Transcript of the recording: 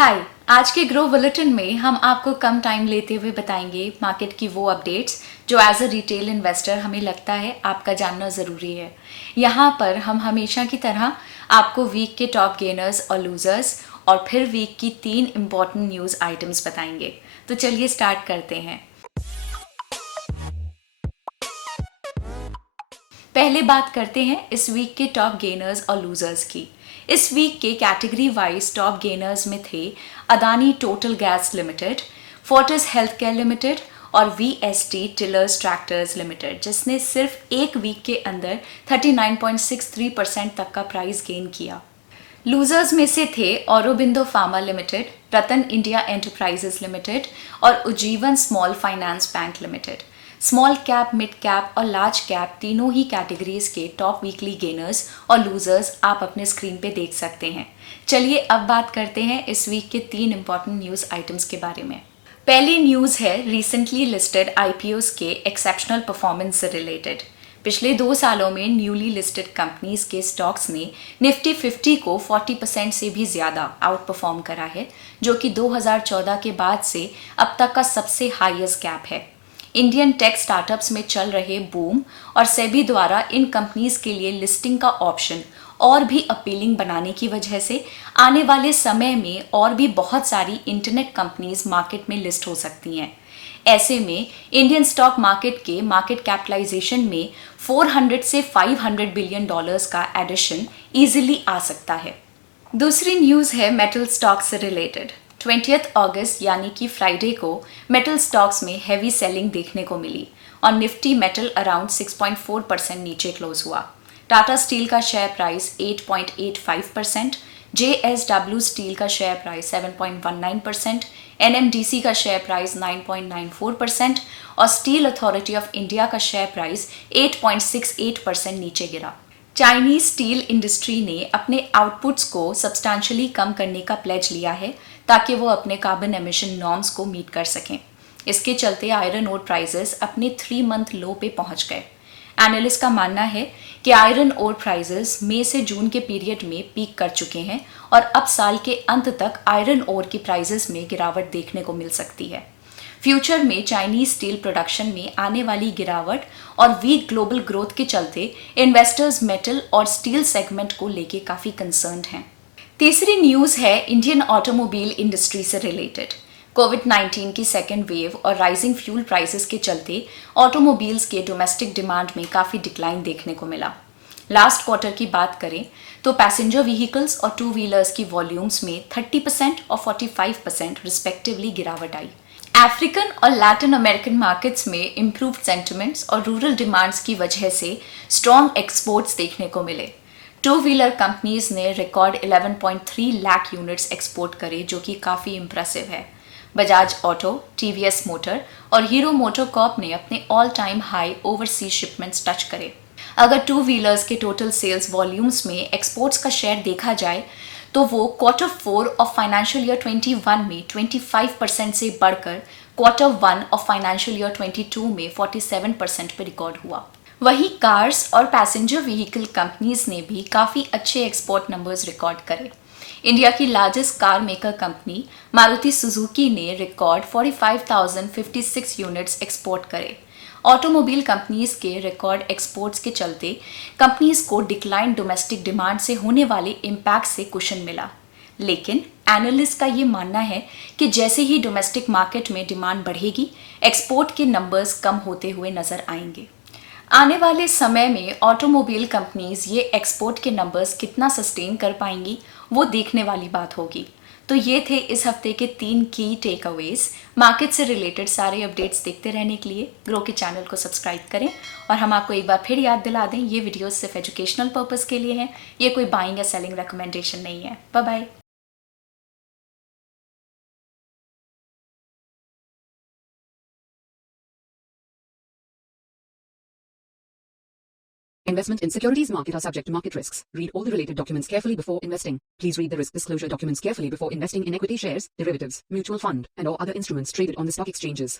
हाय। आज के grow bulletin में हम आपको कम टाइम लेते हुए बताएंगे मार्केट की वो अपडेट्स जो एज अ रिटेल इन्वेस्टर हमें लगता है आपका जानना ज़रूरी है। यहाँ पर हम हमेशा की तरह आपको वीक के टॉप गेनर्स और लूजर्स और फिर वीक की 3 इम्पॉर्टेंट न्यूज़ आइटम्स बताएंगे। तो चलिए स्टार्ट करते हैं। पहले बात करते हैं इस वीक के टॉप गेनर्स और लूजर्स की। इस वीक के कैटेगरी वाइज टॉप गेनर्स में थे Adani total gas limited, Fortis healthcare limited और वीएसटी टिलर्स ट्रैक्टर्स लिमिटेड, जिसने सिर्फ एक वीक के अंदर 39.63% तक का प्राइस गेन किया। लूजर्स में से थे औरोबिंदो फार्मा लिमिटेड, रतन इंडिया एंटरप्राइजेस लिमिटेड और Ujjivan small finance bank limited. Small cap, mid cap और लार्ज कैप तीनों ही कैटेगरीज के टॉप वीकली गेनर्स और लूजर्स आप अपने स्क्रीन पे देख सकते हैं। चलिए अब बात करते हैं इस वीक के 3 इंपॉर्टेंट न्यूज़ आइटम्स के बारे में। पहली न्यूज़ है रिसेंटली लिस्टेड आईपीओस के एक्सेप्शनल परफॉर्मेंस से रिलेटेड। पिछले 2 सालों में न्यूली लिस्टेड कंपनीज के स्टॉक्स ने निफ्टी 50 को 40% से भी ज़्यादा आउट परफॉर्म करा है, जो कि 2014 के बाद से अब तक का सबसे हाईएस्ट गैप है। इंडियन टेक स्टार्टअप्स में चल रहे बूम और सेबी द्वारा इन कंपनीज के लिए लिस्टिंग का ऑप्शन और भी अपीलिंग बनाने की वजह से आने वाले समय में और भी बहुत सारी इंटरनेट कंपनीज मार्केट में लिस्ट हो सकती हैं। ऐसे में इंडियन स्टॉक मार्केट के मार्केट कैपिटलाइजेशन में 400 से 500 बिलियन डॉलर्स का एडिशन इजीली आ सकता है। दूसरी न्यूज़ है मेटल स्टॉक से रिलेटेड। 20 अगस्त यानी कि फ्राइडे को मेटल स्टॉक्स में हैवी सेलिंग देखने को मिली और निफ्टी मेटल अराउंड 6.4% नीचे क्लोज हुआ। टाटा स्टील का शेयर प्राइस 8.85%, जेएसडब्ल्यू स्टील का शेयर प्राइस 7.19%, एनएमडीसी का शेयर प्राइस 9.94% और स्टील अथॉरिटी ऑफ इंडिया का शेयर प्राइस 8.68% नीचे गिरा। चाइनीज स्टील इंडस्ट्री ने अपने आउटपुट्स को सब्सटैंशियली कम करने का प्लेज लिया है ताकि वो अपने कार्बन एमिशन नॉर्म्स को मीट कर सकें। इसके चलते आयरन ओर प्राइसेस अपने 3 मंथ लो पे पहुंच गए। एनालिस्ट का मानना है कि आयरन ओर प्राइसेस मई से जून के पीरियड में पीक कर चुके हैं और अब साल के अंत तक आयरन ओर की प्राइसेस में गिरावट देखने को मिल सकती है। फ्यूचर में चाइनीज स्टील प्रोडक्शन में आने वाली गिरावट और वीक ग्लोबल ग्रोथ के चलते इन्वेस्टर्स मेटल और स्टील सेगमेंट को लेके काफ़ी कंसर्न्ड हैं। तीसरी न्यूज़ है इंडियन ऑटोमोबाइल इंडस्ट्री से रिलेटेड। कोविड-19 की सेकेंड वेव और राइजिंग फ्यूल प्राइसेस के चलते ऑटोमोबाइल्स के डोमेस्टिक डिमांड में काफ़ी डिक्लाइन देखने को मिला। लास्ट क्वार्टर की बात करें तो पैसेंजर व्हीकल्स और 2 व्हीलर्स की वॉल्यूम्स में 30% और 45% रिस्पेक्टिवली गिरावट आई। अफ्रीकन और लैटिन अमेरिकन मार्केट्स में इम्प्रूव्ड सेंटिमेंट्स और रूरल डिमांड्स की वजह से स्ट्रॉन्ग एक्सपोर्ट्स देखने को मिले। 2 व्हीलर कंपनीज ने रिकॉर्ड 11.3 लाख यूनिट्स एक्सपोर्ट करे, जो कि काफ़ी इम्प्रेसिव है। बजाज ऑटो, टीवीएस मोटर और हीरो मोटोकॉर्प ने अपने all time high overseas shipments touch करे। अगर 2 व्हीलर्स के टोटल सेल्स वॉल्यूम्स में एक्सपोर्ट्स का शेयर देखा जाए तो वो Q4 ऑफ फाइनेंशियल ईयर 21 में 25% से बढ़कर Q1 ऑफ फाइनेंशियल ईयर 22 में 47% पर रिकॉर्ड हुआ। वहीं कार्स और पैसेंजर व्हीकल कंपनीज ने भी काफ़ी अच्छे एक्सपोर्ट नंबर्स रिकॉर्ड करे। इंडिया की largest car maker company Maruti Suzuki ने रिकॉर्ड 45,056 यूनिट्स एक्सपोर्ट करे। ऑटोमोबाइल कंपनीज के रिकॉर्ड एक्सपोर्ट्स के चलते कंपनीज को डिक्लाइन डोमेस्टिक डिमांड से होने वाले इम्पैक्ट से कुशन मिला, लेकिन एनालिस्ट का ये मानना है कि जैसे ही डोमेस्टिक मार्केट में डिमांड बढ़ेगी, एक्सपोर्ट के नंबर्स कम होते हुए नजर आएंगे। आने वाले समय में ऑटोमोबाइल कंपनीज ये एक्सपोर्ट के नंबर्स कितना सस्टेन कर पाएंगी, वो देखने वाली बात होगी। तो ये थे इस हफ्ते के 3 की टेक अवेज। मार्केट से रिलेटेड सारे अपडेट्स देखते रहने के लिए ग्रो के चैनल को सब्सक्राइब करें और हम आपको एक बार फिर याद दिला दें, ये वीडियोस सिर्फ एजुकेशनल पर्पस के लिए हैं, ये कोई बाइंग या सेलिंग रिकमेंडेशन नहीं है। Bye bye. Investment in securities market are subject to market risks. Read all the related documents carefully before investing. Please read the risk disclosure documents carefully before investing in equity shares, derivatives, mutual fund, and or other instruments traded on the stock exchanges.